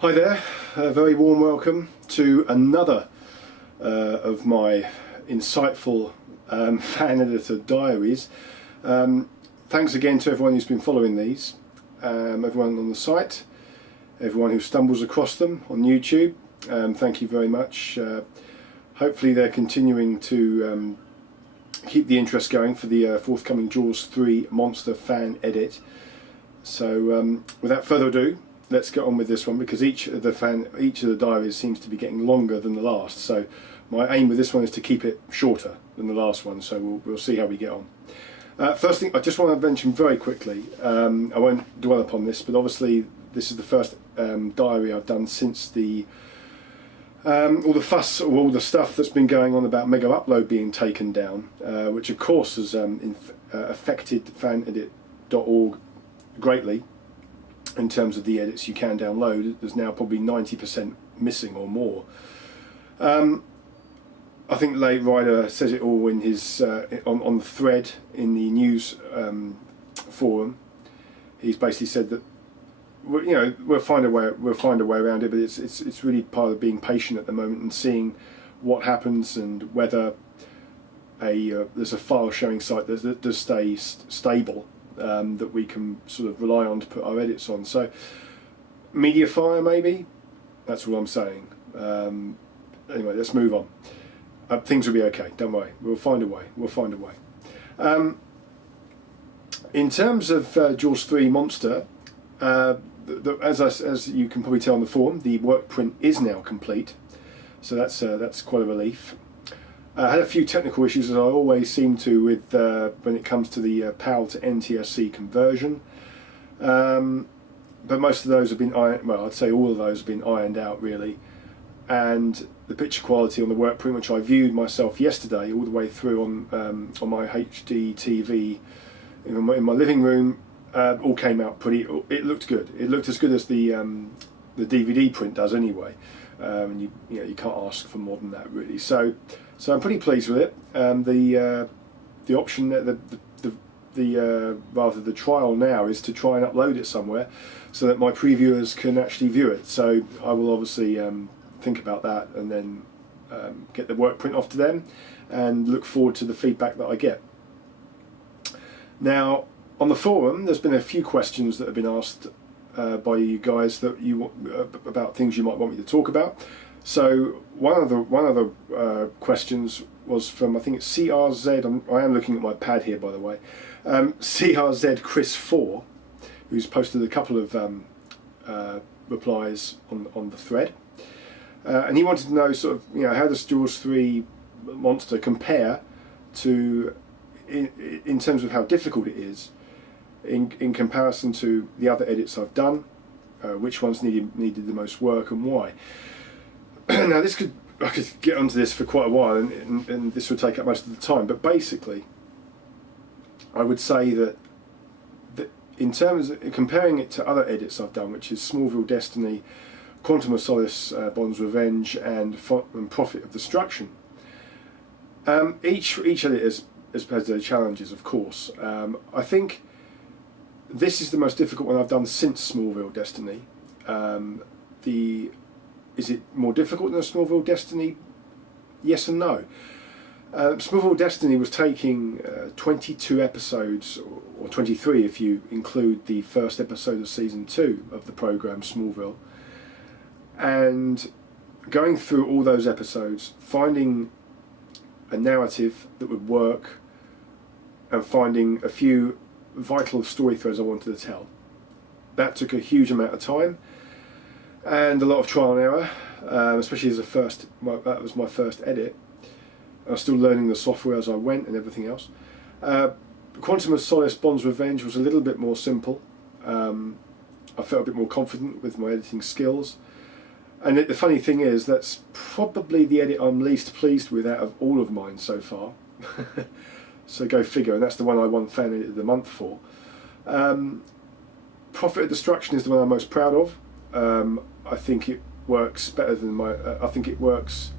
Hi there, a very warm welcome to another of my insightful fan editor diaries. Thanks again to everyone who's been following these, everyone on the site, everyone who stumbles across them on YouTube. Thank you very much. Hopefully they're continuing to keep the interest going for the forthcoming Jaws 3 Monster fan edit. So without further ado, let's get on with this one, because each of the diaries seems to be getting longer than the last. So my aim with this one is to keep it shorter than the last one. So we'll see how we get on. First thing I just want to mention very quickly, I won't dwell upon this, but obviously this is the first diary I've done since the all the fuss or all the stuff that's been going on about Mega Upload being taken down, which of course has affected fanedit.org greatly. In terms of the edits you can download, there's now probably 90% missing or more. I think Late Rider says it all in his on the thread in the news forum. He's basically said that we'll find a way around it, but it's really part of being patient at the moment and seeing what happens and whether there's a file sharing site that does stay stable. That we can sort of rely on to put our edits on. So Mediafire maybe, that's all I'm saying. Anyway, let's move on. Things will be okay, don't worry, we'll find a way. In terms of Jaws 3 Monster, as you can probably tell on the forum, the work print is now complete, so that's quite a relief. I had a few technical issues, as I always seem to with when it comes to the PAL to NTSC conversion, but most of those have been I'd say all of those have been ironed out really, and the picture quality on the work print, which I viewed myself yesterday all the way through on my HD TV in my living room, all came out pretty. It looked good. It looked as good as the DVD print does anyway. And you can't ask for more than that really. So I'm pretty pleased with it. The option, rather the trial now is to try and upload it somewhere so that my previewers can actually view it. So I will obviously think about that and then get the work print off to them and look forward to the feedback that I get. Now on the forum, there's been a few questions that have been asked by you guys that about things you might want me to talk about. So one of the questions was from, I think it's CRZ. I am looking at my pad here, by the way. CRZ Chris 4, who's posted a couple of replies on the thread, and he wanted to know sort of how does Jaws 3 Monster compare to in terms of how difficult it is. In comparison to the other edits I've done, which ones needed the most work and why. Now I could get onto this for quite a while, and this would take up most of the time, but basically I would say that in terms of comparing it to other edits I've done, which is Smallville Destiny, Quantum of Solace, Bond's Revenge and Prophet of Destruction, each edit has their challenges, of course. I think this is the most difficult one I've done since Smallville Destiny. Is it more difficult than Smallville Destiny? Yes and no. Smallville Destiny was taking 22 episodes, or 23 if you include the first episode of season 2 of the programme Smallville, and going through all those episodes, finding a narrative that would work and finding a few vital story threads I wanted to tell. That took a huge amount of time and a lot of trial and error, especially as that was my first edit. I was still learning the software as I went and everything else. Quantum of Solace, Bond's Revenge was a little bit more simple. I felt a bit more confident with my editing skills. And the funny thing is, that's probably the edit I'm least pleased with out of all of mine so far. So go figure, and that's the one I won Fan Edit of the Month for. Prophet of Destruction is the one I'm most proud of. I think it works better than I think it works.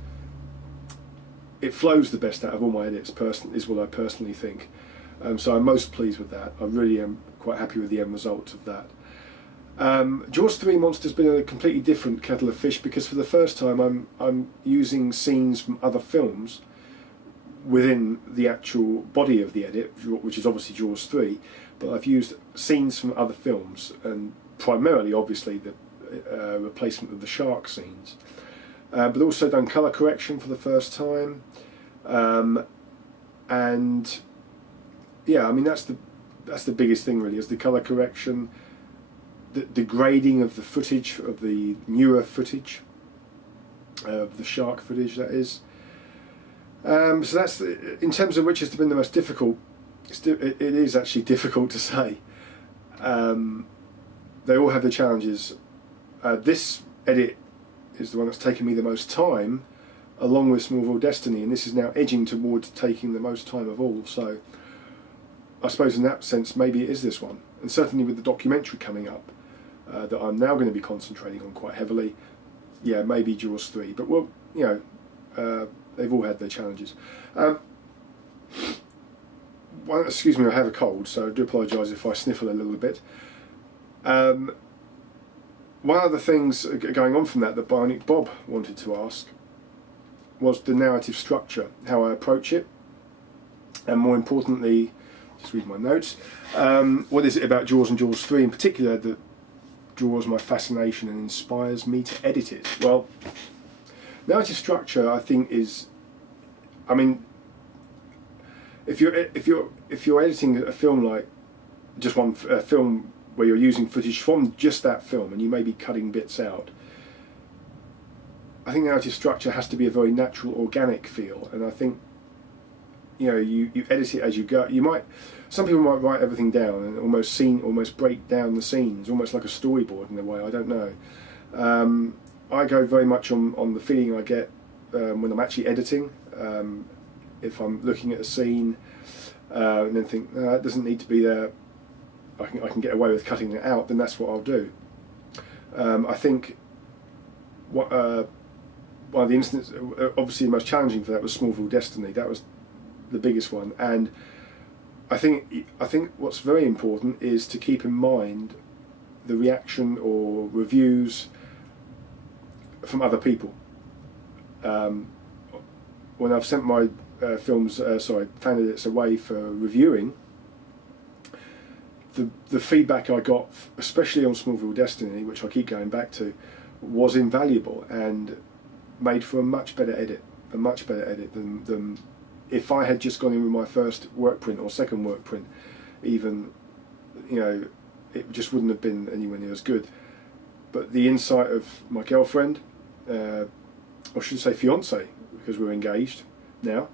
It flows the best out of all my edits. Is what I personally think. So I'm most pleased with that. I really am quite happy with the end result of that. Jaws 3 Monster's been a completely different kettle of fish, because for the first time I'm using scenes from other films within the actual body of the edit, which is obviously Jaws 3, but I've used scenes from other films, and primarily obviously the replacement of the shark scenes, but also done colour correction for the first time, and yeah, I mean that's the biggest thing really, is the colour correction, the grading of the footage, of the newer footage, of the shark footage, that is. So that's in terms of which has been the most difficult. It is actually difficult to say. They all have the challenges. This edit is the one that's taken me the most time, along with Smallville Destiny, and this is now edging towards taking the most time of all. So I suppose in that sense maybe it is this one, and certainly with the documentary coming up that I'm now going to be concentrating on quite heavily, yeah, maybe Jaws 3. But well, you know, they've all had their challenges. Well, excuse me, I have a cold, so I do apologise if I sniffle a little bit. One of the things going on from that Bionic Bob wanted to ask was the narrative structure, how I approach it, and more importantly, just read my notes, what is it about Jaws and Jaws 3 in particular that draws my fascination and inspires me to edit it? Well, narrative structure, I think, is, I mean, if you're editing a film like just one film where you're using footage from just that film and you may be cutting bits out, I think narrative structure has to be a very natural, organic feel. And I think, you know, you edit it as you go. You might, some people might write everything down and almost break down the scenes, almost like a storyboard in a way. I don't know. I go very much on the feeling I get when I'm actually editing. If I'm looking at a scene and then think, no, it doesn't need to be there, I can get away with cutting it out, then that's what I'll do. I think one of the instances, obviously the most challenging for that was Smallville Destiny. That was the biggest one, and I think what's very important is to keep in mind the reaction or reviews from other people. When I've sent my fan edits away for reviewing, the feedback I got, especially on Smallville Destiny, which I keep going back to, was invaluable and made for a much better edit than if I had just gone in with my first work print or second work print. Even, you know, it just wouldn't have been anywhere near as good. But the insight of my girlfriend, or should I say fiance, because we're engaged now,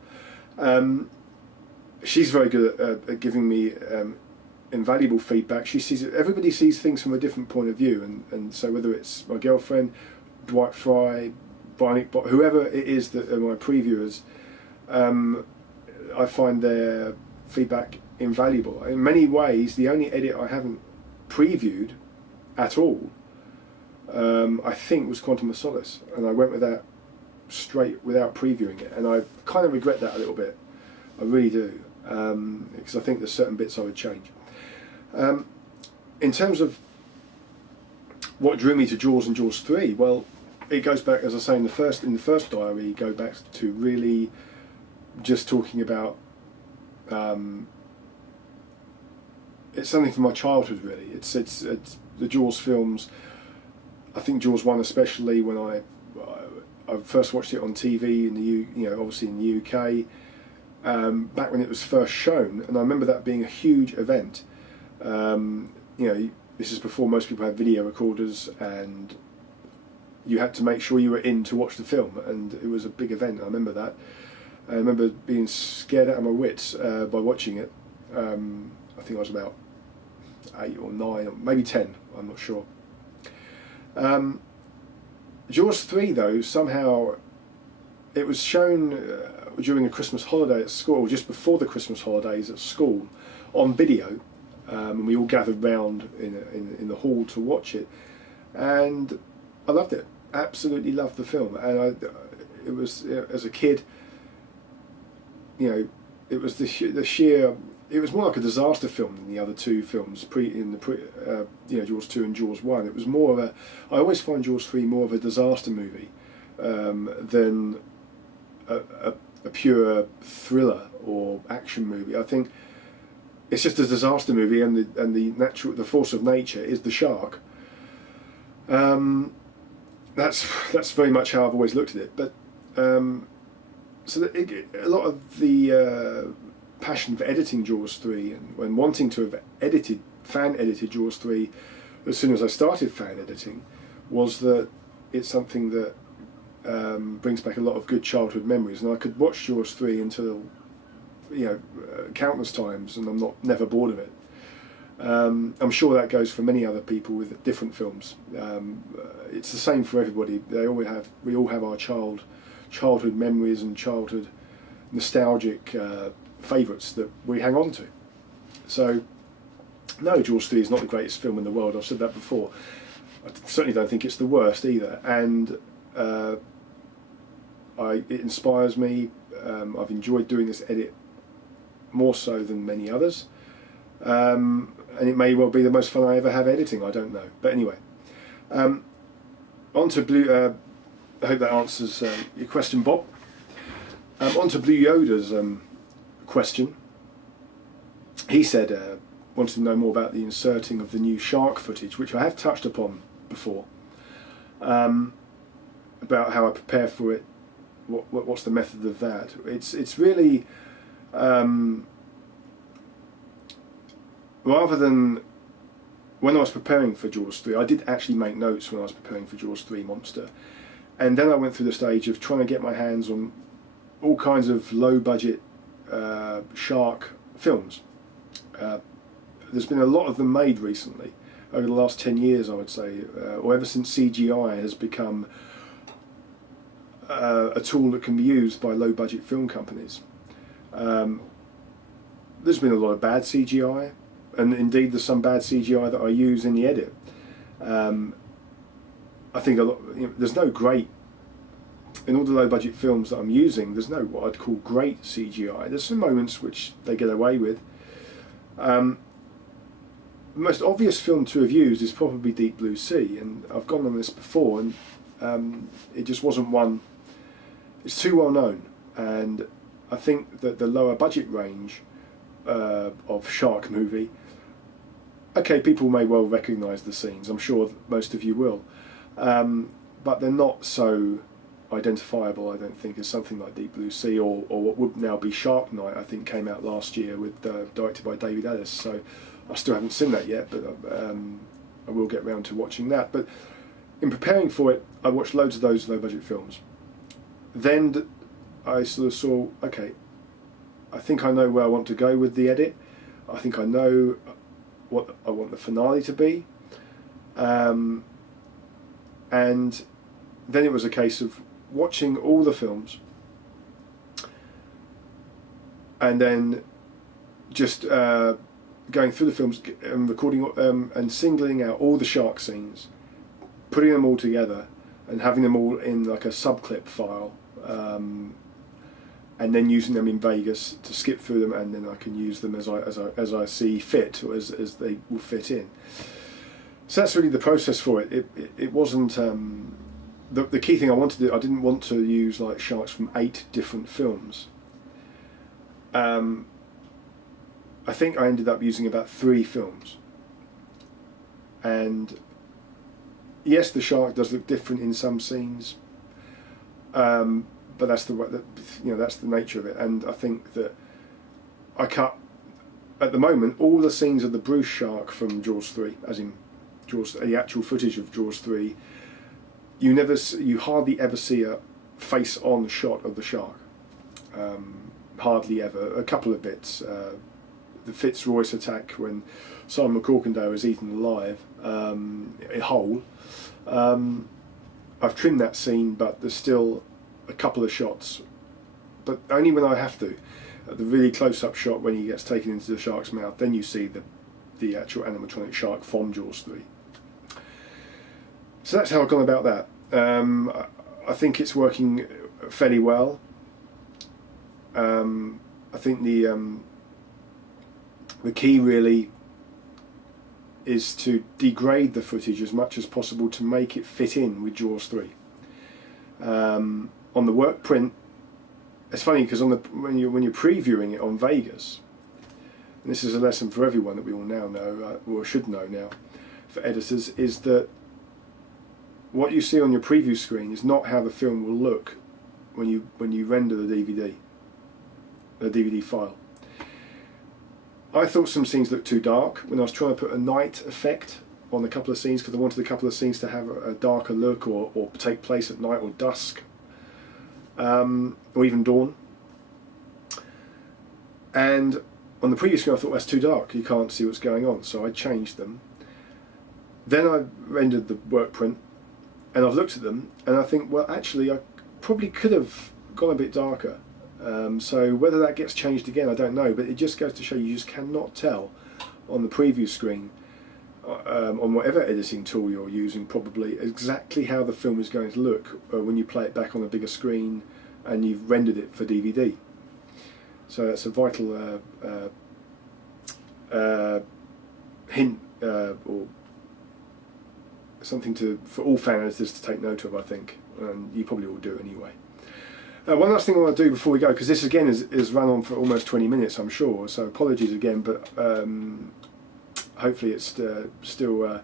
she's very good at giving me invaluable feedback. She sees it, everybody sees things from a different point of view, and so whether it's my girlfriend, Dwight Fry, Bionic Bob, whoever it is that are my previewers, I find their feedback invaluable. In many ways, the only edit I haven't previewed at all, I think, was Quantum of Solace, and I went with that straight without previewing it, and I kind of regret that a little bit. I really do, because I think there's certain bits I would change. In terms of what drew me to Jaws and Jaws 3, well, it goes back, as I say, in the first diary, go back to really just talking about it's something from my childhood, really. It's the Jaws films. I think Jaws 1 especially, when I first watched it on TV in the obviously in the UK, back when it was first shown, and I remember that being a huge event. This is before most people had video recorders, and you had to make sure you were in to watch the film, and it was a big event. I remember that. I remember being scared out of my wits by watching it. I think I was about 8 or 9, or maybe 10, I'm not sure. Jaws 3, though, somehow it was shown during a Christmas holiday at school, just before the Christmas holidays at school, on video, and we all gathered round in the hall to watch it, and I loved it. Absolutely loved the film, and it was, as a kid, it was the sheer it was more like a disaster film than the other two films, Jaws 2 and Jaws 1. It was more of a, I always find Jaws 3 more of a disaster movie than a pure thriller or action movie. I think it's just a disaster movie, and the force of nature is the shark. That's very much how I've always looked at it. But a lot of the passion for editing Jaws 3 and wanting to have fan edited Jaws 3 as soon as I started fan editing was that it's something that brings back a lot of good childhood memories, and I could watch Jaws 3 until countless times, and I'm never bored of it. I'm sure that goes for many other people with different films. It's the same for everybody. We all have our childhood memories and childhood nostalgic favourites that we hang on to. So, no, Jaws 3 is not the greatest film in the world. I've said that before. I certainly don't think it's the worst either. And it inspires me. I've enjoyed doing this edit more so than many others. And it may well be the most fun I ever have editing. I don't know. But anyway, on to Blue. I hope that answers your question, Bob. On to Blue Yoda's question. He said, wanted to know more about the inserting of the new shark footage, which I have touched upon before, about how I prepare for it, what's the method of that. It's really, rather than, when I was preparing for Jaws 3, I did actually make notes when I was preparing for Jaws 3 Monster, and then I went through the stage of trying to get my hands on all kinds of low budget shark films. There's been a lot of them made recently, over the last 10 years I would say, or ever since CGI has become a tool that can be used by low budget film companies. There's been a lot of bad CGI, and indeed there's some bad CGI that I use in the edit. I think there's no great, in all the low budget films that I'm using, there's no what I'd call great CGI. There's some moments which they get away with. The most obvious film to have used is probably Deep Blue Sea, and I've gone on this before, and it just wasn't one. It's too well known, and I think that the lower budget range of shark movie, okay, people may well recognise the scenes, I'm sure most of you will, but they're not so identifiable, I don't think, as something like Deep Blue Sea, or what would now be Shark Night, I think came out last year, with directed by David Ellis. So I still haven't seen that yet, but I will get round to watching that. But in preparing for it, I watched loads of those low budget films. Then I sort of saw, okay, I think I know where I want to go with the edit. I think I know what I want the finale to be, and then it was a case of watching all the films and then just going through the films and recording and singling out all the shark scenes, putting them all together and having them all in like a subclip file, and then using them in Vegas to skip through them, and then I can use them as I see fit, or as they will fit in. So that's really the process for it. It wasn't the key thing I wanted to do. I didn't want to use like sharks from 8 different films. I think I ended up using about 3 films, and yes, the shark does look different in some scenes, but that's that's the nature of it. And I think that I cut, at the moment, all the scenes of the Bruce shark from Jaws 3, as in Jaws, the actual footage of Jaws 3. You hardly ever see a face-on shot of the shark. Hardly ever. A couple of bits. The Fitzroyce attack when Simon McCorkindale is eaten alive, whole. I've trimmed that scene, but there's still a couple of shots, but only when I have to. The really close-up shot when he gets taken into the shark's mouth, then you see the actual animatronic shark from Jaws 3. So that's how I've gone about that. I think it's working fairly well. I think the key really is to degrade the footage as much as possible to make it fit in with JAWS 3. On the work print, it's funny because when you're previewing it on Vegas, and this is a lesson for everyone that we all now know, or should know now, for editors, is that what you see on your preview screen is not how the film will look when you render the DVD file. I thought some scenes looked too dark when I was trying to put a night effect on a couple of scenes, because I wanted a couple of scenes to have a darker look, or take place at night or dusk, or even dawn. And on the preview screen I thought, that's too dark, you can't see what's going on, so I changed them. Then I rendered the work print, and I've looked at them, and I think, well, actually I probably could have gone a bit darker. So whether that gets changed again, I don't know, but it just goes to show you just cannot tell on the preview screen, on whatever editing tool you're using, probably exactly how the film is going to look when you play it back on a bigger screen and you've rendered it for DVD. So that's a vital hint, or something for all fan editors to take note of, I think, and you probably all do anyway. One last thing I want to do before we go, because this again is run on for almost 20 minutes, I'm sure, so apologies again, but hopefully it's still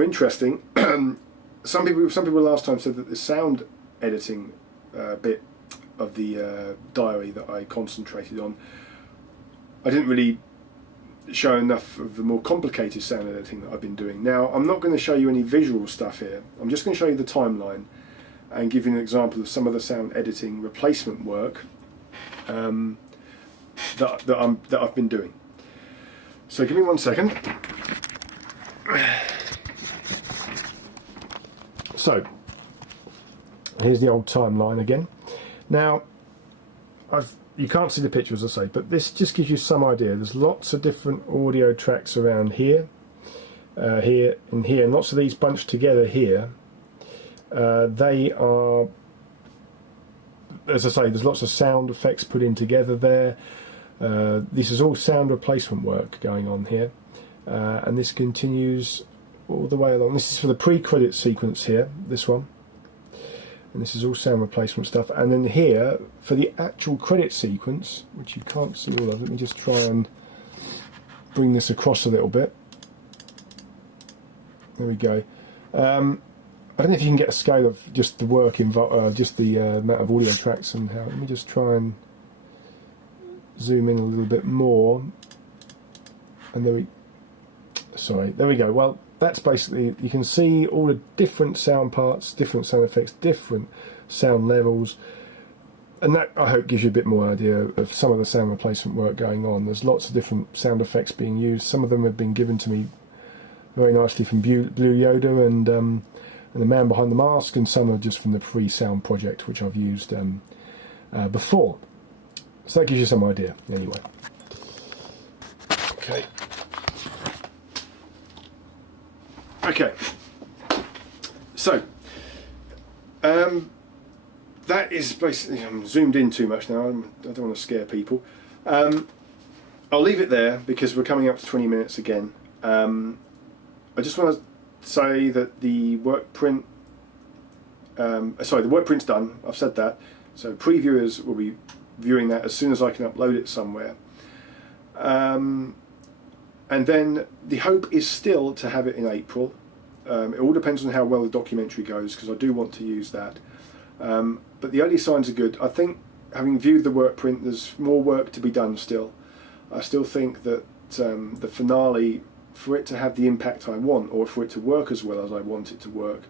interesting. Some people last time said that the sound editing bit of the diary that I concentrated on, I didn't really show enough of the more complicated sound editing that I've been doing. Now, I'm not going to show you any visual stuff here, I'm just going to show you the timeline and give you an example of some of the sound editing replacement work that I've been doing. So give me 1 second. So here's the old timeline again. Now you can't see the picture, as I say, but this just gives you some idea. There's lots of different audio tracks around here, here and here, and lots of these bunched together here. They are, as I say, there's lots of sound effects put in together there. This is all sound replacement work going on here, and this continues all the way along. This is for the pre-credit sequence here, this one, and this is all sound replacement stuff. And then here for the actual credit sequence, which you can't see all of. Let me just try and bring this across a little bit. There we go. I don't know if you can get a scale of just the work involved, just the amount of audio tracks and how. Let me just try and zoom in a little bit more. And there we go. Well, that's basically, you can see all the different sound parts, different sound effects, different sound levels, and that, I hope, gives you a bit more idea of some of the sound replacement work going on. There's lots of different sound effects being used. Some of them have been given to me very nicely from Blue Yoda and the Man Behind the Mask, and some are just from the Free Sound project, which I've used before. So that gives you some idea, anyway. Okay. So, that is basically, I'm zoomed in too much now, I don't want to scare people. I'll leave it there because we're coming up to 20 minutes again. I just want to say that the work print, the work print's done, I've said that, so previewers will be viewing that as soon as I can upload it somewhere. And then the hope is still to have it in April. It all depends on how well the documentary goes, because I do want to use that. But the early signs are good. I think, having viewed the work print, there's more work to be done still. I still think that the finale, for it to have the impact I want, or for it to work as well as I want it to work,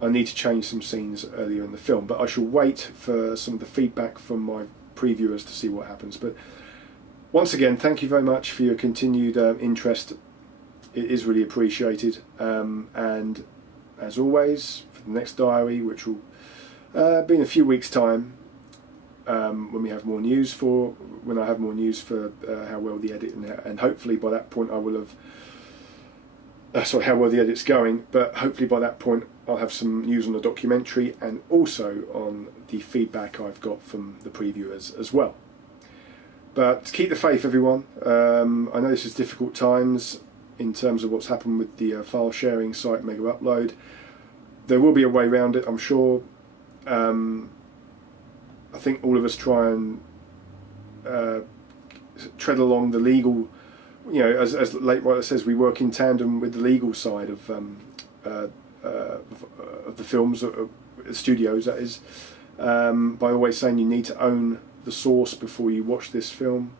I need to change some scenes earlier in the film. But I shall wait for some of the feedback from my previewers to see what happens. But once again, thank you very much for your continued interest. It is really appreciated. And as always, for the next diary, which will be in a few weeks' time, when we have more news when I have more news for how well the edit, and hopefully by that point I will have how well the edit's going, but hopefully by that point I'll have some news on the documentary and also on the feedback I've got from the previewers as well. But keep the faith, everyone. I know this is difficult times in terms of what's happened with the file sharing site Mega Upload. There will be a way around it, I'm sure. I think all of us try and tread along the legal, you know, as Late Writer says, we work in tandem with the legal side of the films, studios, that is, by always saying you need to own the source before you watch this film.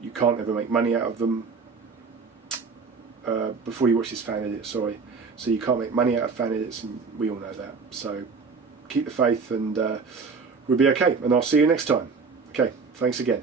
You can't ever make money out of them before you watch this fan edit, sorry. So you can't make money out of fan edits, and we all know that. So keep the faith, and we'll be okay, and I'll see you next time. Okay, thanks again.